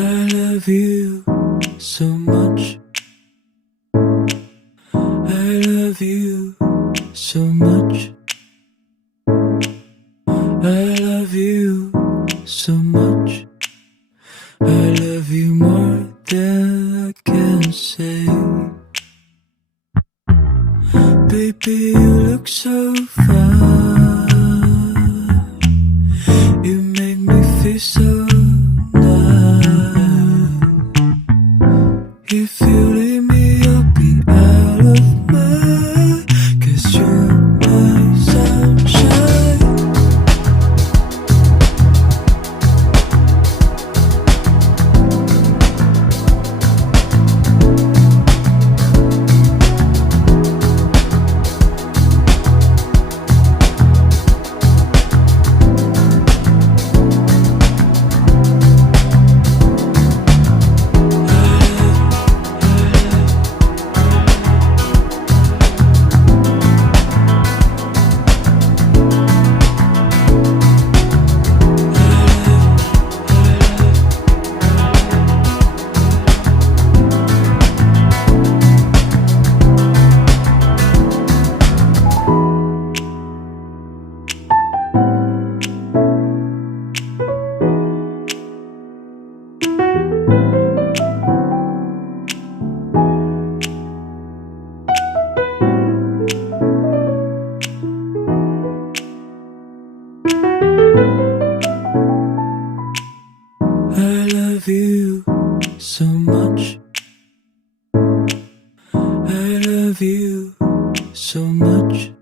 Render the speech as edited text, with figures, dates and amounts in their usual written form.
I love you so much. I love you so much. I love you so much. I love you more than I can say. Baby, you look so fine. You make me feel so nice. If you leave me, I'll be out of mind, 'cause you're my sunshine. I love you so much. I love you so much.